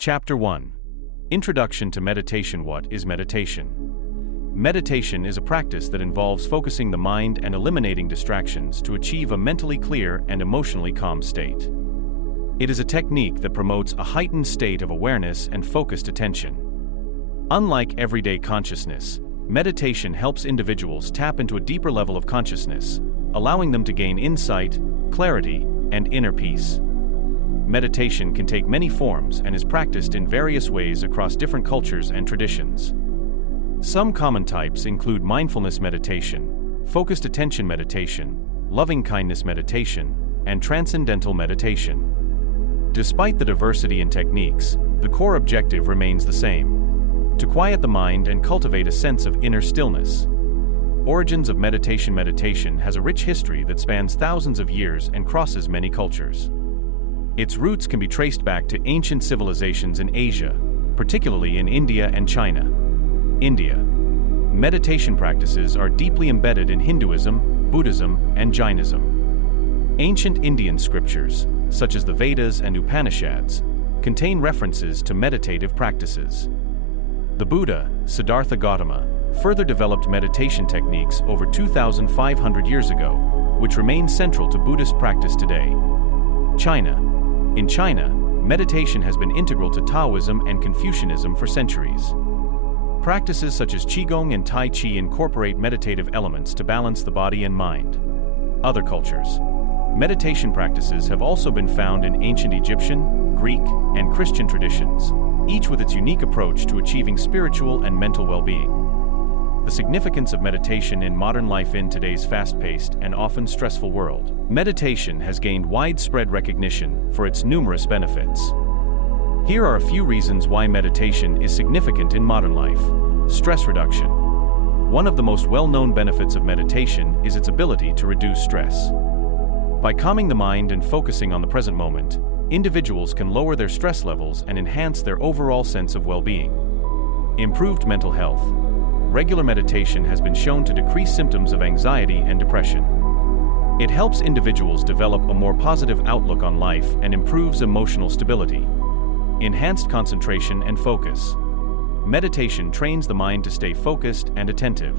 Chapter 1. Introduction to Meditation. What is meditation? Meditation is a practice that involves focusing the mind and eliminating distractions to achieve a mentally clear and emotionally calm state. It is a technique that promotes a heightened state of awareness and focused attention. Unlike everyday consciousness, meditation helps individuals tap into a deeper level of consciousness, allowing them to gain insight, clarity, and inner peace. Meditation can take many forms and is practiced in various ways across different cultures and traditions. Some common types include mindfulness meditation, focused attention meditation, loving-kindness meditation, and transcendental meditation. Despite the diversity in techniques, the core objective remains the same: to quiet the mind and cultivate a sense of inner stillness. Origins of meditation. Meditation has a rich history that spans thousands of years and crosses many cultures. Its roots can be traced back to ancient civilizations in Asia, particularly in India and China. India. Meditation practices are deeply embedded in Hinduism, Buddhism, and Jainism. Ancient Indian scriptures, such as the Vedas and Upanishads, contain references to meditative practices. The Buddha, Siddhartha Gautama, further developed meditation techniques over 2,500 years ago, which remain central to Buddhist practice today. China. In China, meditation has been integral to Taoism and Confucianism for centuries. Practices such as Qigong and Tai Chi incorporate meditative elements to balance the body and mind. Other cultures. Meditation practices have also been found in ancient Egyptian, Greek, and Christian traditions, each with its unique approach to achieving spiritual and mental well-being. The significance of meditation in modern life. In today's fast-paced and often stressful world, meditation has gained widespread recognition for its numerous benefits. Here are a few reasons why meditation is significant in modern life. Stress reduction. One of the most well-known benefits of meditation is its ability to reduce stress. By calming the mind and focusing on the present moment, individuals can lower their stress levels and enhance their overall sense of well-being. Improved mental health. Regular meditation has been shown to decrease symptoms of anxiety and depression. It helps individuals develop a more positive outlook on life and improves emotional stability. Enhanced concentration and focus. Meditation trains the mind to stay focused and attentive.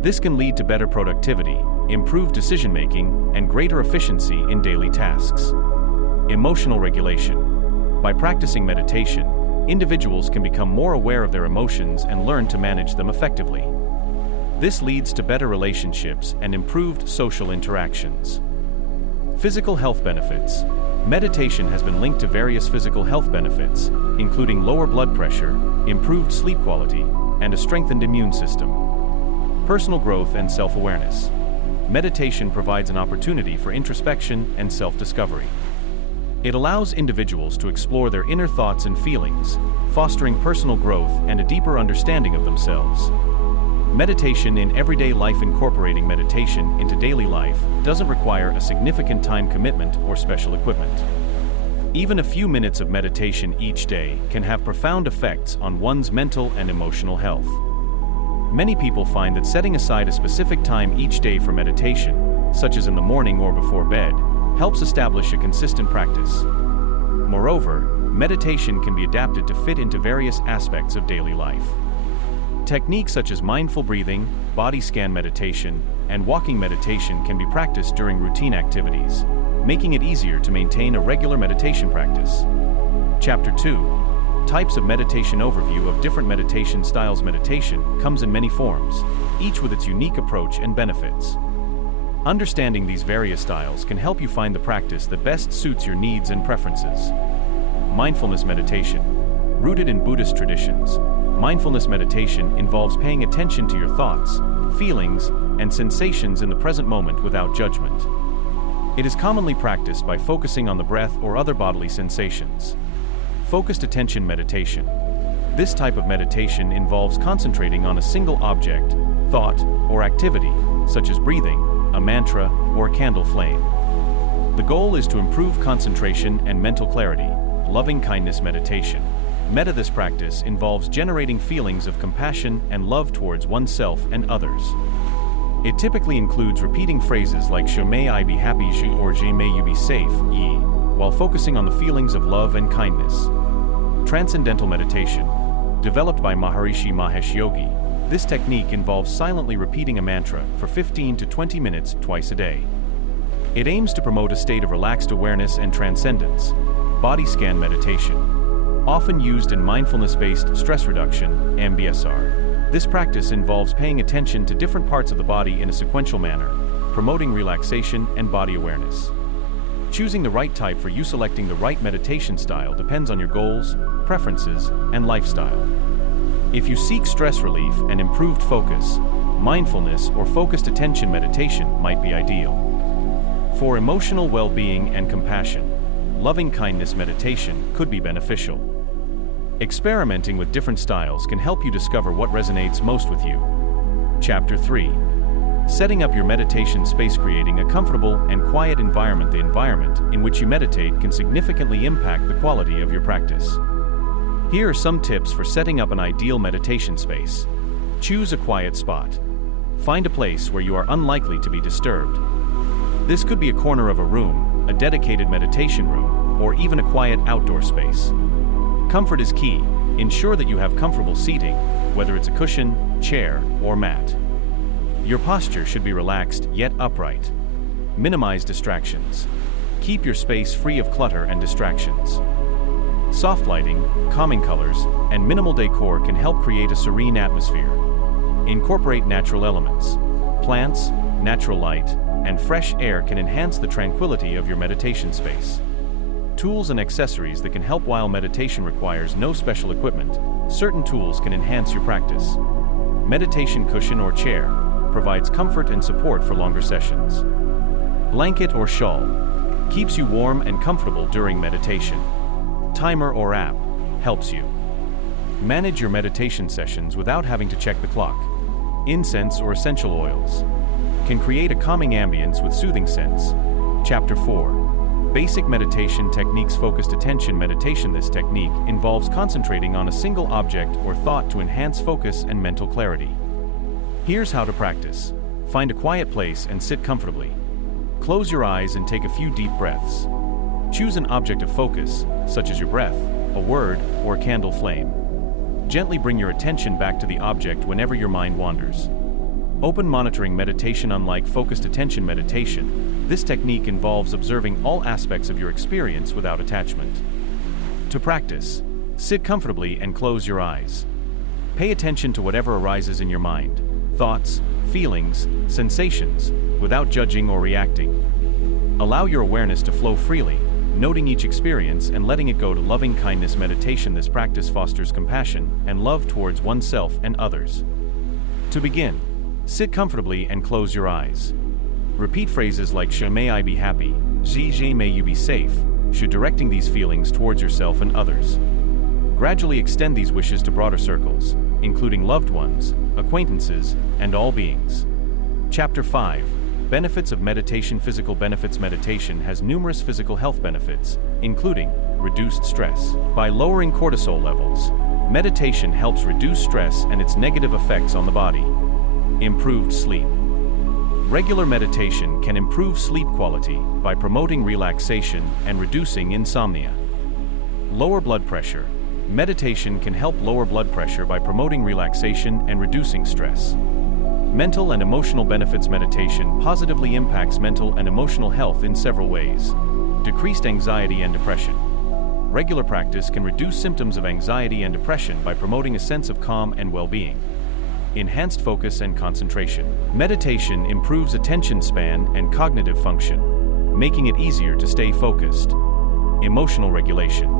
This can lead to better productivity, improved decision-making, and greater efficiency in daily tasks. Emotional regulation. By practicing meditation, individuals can become more aware of their emotions and learn to manage them effectively. This leads to better relationships and improved social interactions. Physical health benefits. Meditation has been linked to various physical health benefits, including lower blood pressure, improved sleep quality, and a strengthened immune system. Personal growth and self-awareness. Meditation provides an opportunity for introspection and self-discovery. It allows individuals to explore their inner thoughts and feelings, fostering personal growth and a deeper understanding of themselves. Meditation in everyday life. Incorporating meditation into daily life doesn't require a significant time commitment or special equipment. Even a few minutes of meditation each day can have profound effects on one's mental and emotional health. Many people find that setting aside a specific time each day for meditation, such as in the morning or before bed, helps establish a consistent practice. Moreover, meditation can be adapted to fit into various aspects of daily life. Techniques such as mindful breathing, body scan meditation, and walking meditation can be practiced during routine activities, making it easier to maintain a regular meditation practice. Chapter 2. Types of meditation. Overview of different meditation styles. Meditation comes in many forms, each with its unique approach and benefits. Understanding these various styles can help you find the practice that best suits your needs and preferences. Mindfulness meditation. Rooted in Buddhist traditions, mindfulness meditation involves paying attention to your thoughts, feelings, and sensations in the present moment without judgment. It is commonly practiced by focusing on the breath or other bodily sensations. Focused attention meditation. This type of meditation involves concentrating on a single object, thought, or activity, such as breathing, a mantra, or a candle flame. The goal is to improve concentration and mental clarity. Loving-kindness meditation. This practice involves generating feelings of compassion and love towards oneself and others. It typically includes repeating phrases like "Je may I be happy," or "Je may you be safe," while focusing on the feelings of love and kindness. Transcendental meditation. Developed by Maharishi Mahesh Yogi, this technique involves silently repeating a mantra for 15 to 20 minutes twice a day. It aims to promote a state of relaxed awareness and transcendence. Body scan meditation. Often used in mindfulness-based stress reduction, MBSR. This practice involves paying attention to different parts of the body in a sequential manner, promoting relaxation and body awareness. Choosing the right type for you. Selecting the right meditation style depends on your goals, preferences, and lifestyle. If you seek stress relief and improved focus, mindfulness or focused attention meditation might be ideal. For emotional well-being and compassion, loving kindness meditation could be beneficial. Experimenting with different styles can help you discover what resonates most with you. Chapter 3. Setting up your meditation space. Creating a comfortable and quiet environment. The environment in which you meditate can significantly impact the quality of your practice. Here are some tips for setting up an ideal meditation space. Choose a quiet spot. Find a place where you are unlikely to be disturbed. This could be a corner of a room, a dedicated meditation room, or even a quiet outdoor space. Comfort is key. Ensure that you have comfortable seating, whether it's a cushion, chair, or mat. Your posture should be relaxed yet upright. Minimize distractions. Keep your space free of clutter and distractions. Soft lighting, calming colors, and minimal decor can help create a serene atmosphere. Incorporate natural elements. Plants, natural light, and fresh air can enhance the tranquility of your meditation space. Tools and accessories that can help. While meditation requires no special equipment, certain tools can enhance your practice. Meditation cushion or chair provides comfort and support for longer sessions. Blanket or shawl keeps you warm and comfortable during meditation. Timer or app helps you manage your meditation sessions without having to check the clock. Incense or essential oils can create a calming ambience with soothing scents. Chapter 4. Basic meditation techniques. Focused attention meditation. This technique involves concentrating on a single object or thought to enhance focus and mental clarity. Here's how to practice. Find a quiet place and sit comfortably. Close your eyes and take a few deep breaths. Choose an object of focus, such as your breath, a word, or a candle flame. Gently bring your attention back to the object whenever your mind wanders. Open monitoring meditation. Unlike focused attention meditation, this technique involves observing all aspects of your experience without attachment. To practice, sit comfortably and close your eyes. Pay attention to whatever arises in your mind. Thoughts, feelings, sensations, without judging or reacting. Allow your awareness to flow freely, noting each experience and letting it go. To loving kindness meditation. This practice fosters compassion and love towards oneself and others. To begin, sit comfortably and close your eyes. Repeat phrases like "Sha may I be happy," "Zhe may you be safe," directing these feelings towards yourself and others. Gradually extend these wishes to broader circles, including loved ones, acquaintances, and all beings. Chapter 5. Benefits of meditation. Physical benefits. Meditation has numerous physical health benefits, including reduced stress. By lowering cortisol levels, meditation helps reduce stress and its negative effects on the body. Improved sleep. Regular meditation can improve sleep quality by promoting relaxation and reducing insomnia. Lower blood pressure. Meditation can help lower blood pressure by promoting relaxation and reducing stress. Mental and emotional benefits. Meditation positively impacts mental and emotional health in several ways. Decreased anxiety and depression. Regular practice can reduce symptoms of anxiety and depression by promoting a sense of calm and well-being. Enhanced focus and concentration. Meditation improves attention span and cognitive function, making it easier to stay focused. Emotional regulation.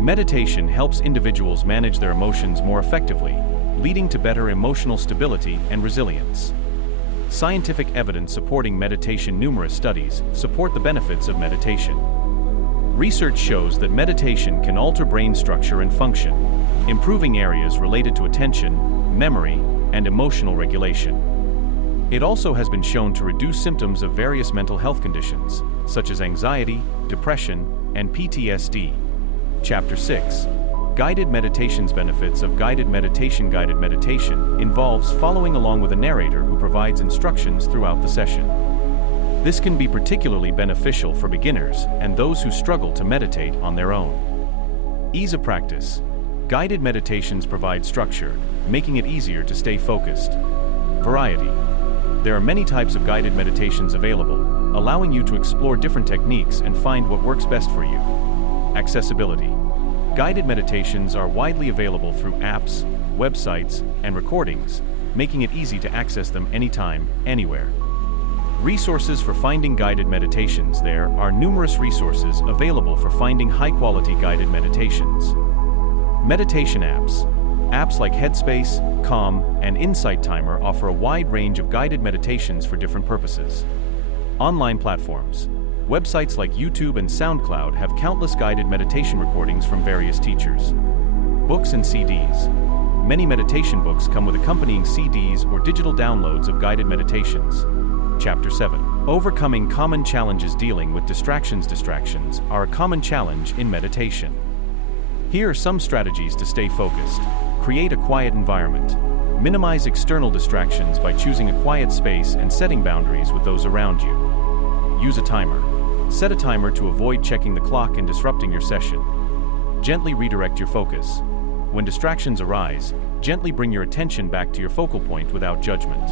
Meditation helps individuals manage their emotions more effectively, leading to better emotional stability and resilience. Scientific evidence supporting meditation. Numerous studies support the benefits of meditation. Research shows that meditation can alter brain structure and function, improving areas related to attention, memory, and emotional regulation. It also has been shown to reduce symptoms of various mental health conditions, such as anxiety, depression, and PTSD. Chapter 6. Guided meditations. Benefits of guided meditation. Guided meditation involves following along with a narrator who provides instructions throughout the session. This can be particularly beneficial for beginners and those who struggle to meditate on their own. Ease of practice. Guided meditations provide structure, making it easier to stay focused. Variety. There are many types of guided meditations available, allowing you to explore different techniques and find what works best for you. Accessibility. Guided meditations are widely available through apps, websites, and recordings, making it easy to access them anytime, anywhere. Resources for finding guided meditations. There are numerous resources available for finding high-quality guided meditations. Meditation apps. Apps like Headspace, Calm, and Insight Timer offer a wide range of guided meditations for different purposes. Online platforms. Websites like YouTube and SoundCloud have countless guided meditation recordings from various teachers. Books and CDs. Many meditation books come with accompanying CDs or digital downloads of guided meditations. Chapter 7. Overcoming common challenges. Dealing with distractions. Distractions are a common challenge in meditation. Here are some strategies to stay focused. Create a quiet environment. Minimize external distractions by choosing a quiet space and setting boundaries with those around you. Use a timer. Set a timer to avoid checking the clock and disrupting your session. Gently redirect your focus. When distractions arise, gently bring your attention back to your focal point without judgment.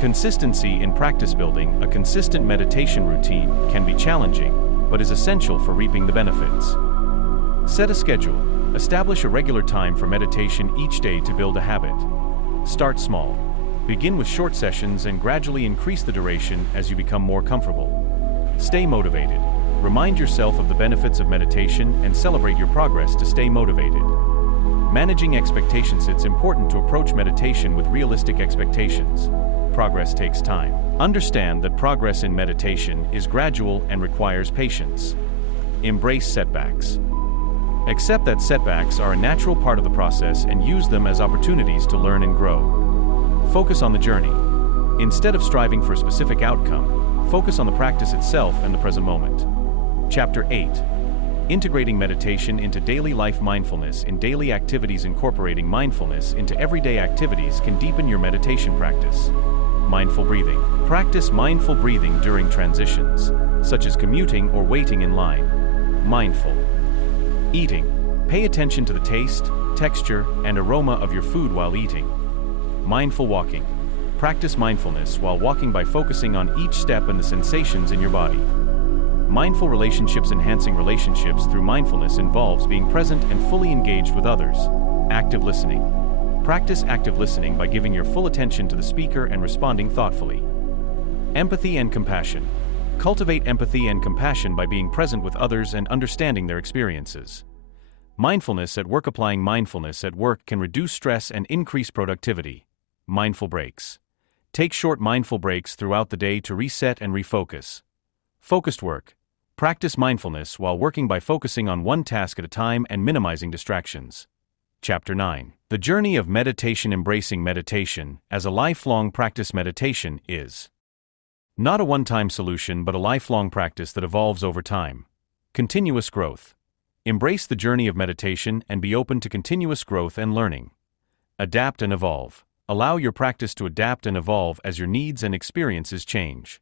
Consistency in practice. Building a consistent meditation routine can be challenging, but is essential for reaping the benefits. Set a schedule. Establish a regular time for meditation each day to build a habit. Start small. Begin with short sessions and gradually increase the duration as you become more comfortable. Stay motivated. Remind yourself of the benefits of meditation and celebrate your progress to stay motivated. Managing expectations. It's important to approach meditation with realistic expectations. Progress takes time. Understand that progress in meditation is gradual and requires patience. Embrace setbacks. Accept that setbacks are a natural part of the process and use them as opportunities to learn and grow. Focus on the journey. Instead of striving for a specific outcome, focus on the practice itself and the present moment. Chapter 8. Integrating meditation into daily life. Mindfulness in daily activities. Incorporating mindfulness into everyday activities can deepen your meditation practice. Mindful breathing. Practice mindful breathing during transitions, such as commuting or waiting in line. Mindful eating. Pay attention to the taste, texture, and aroma of your food while eating. Mindful walking. Practice mindfulness while walking by focusing on each step and the sensations in your body. Mindful relationships. Enhancing relationships through mindfulness involves being present and fully engaged with others. Active listening. Practice active listening by giving your full attention to the speaker and responding thoughtfully. Empathy and compassion. Cultivate empathy and compassion by being present with others and understanding their experiences. Mindfulness at work. Applying mindfulness at work can reduce stress and increase productivity. Mindful breaks. Take short mindful breaks throughout the day to reset and refocus. Focused work. Practice mindfulness while working by focusing on one task at a time and minimizing distractions. Chapter 9. The journey of meditation. Embracing meditation as a lifelong practice. Meditation is not a one-time solution but a lifelong practice that evolves over time. Continuous growth. Embrace the journey of meditation and be open to continuous growth and learning. Adapt and evolve. Allow your practice to adapt and evolve as your needs and experiences change.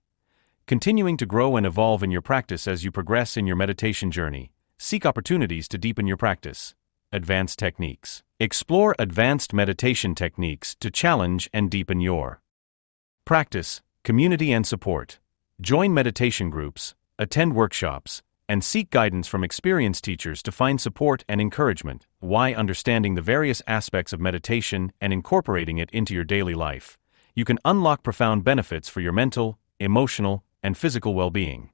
Continuing to grow and evolve in your practice as you progress in your meditation journey. Seek opportunities to deepen your practice. Advanced techniques. Explore advanced meditation techniques to challenge and deepen your practice. Community and support. Join meditation groups, attend workshops, and seek guidance from experienced teachers to find support and encouragement. Why? Understanding the various aspects of meditation and incorporating it into your daily life, you can unlock profound benefits for your mental, emotional, and physical well-being.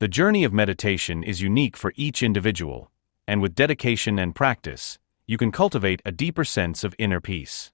The journey of meditation is unique for each individual, and with dedication and practice, you can cultivate a deeper sense of inner peace.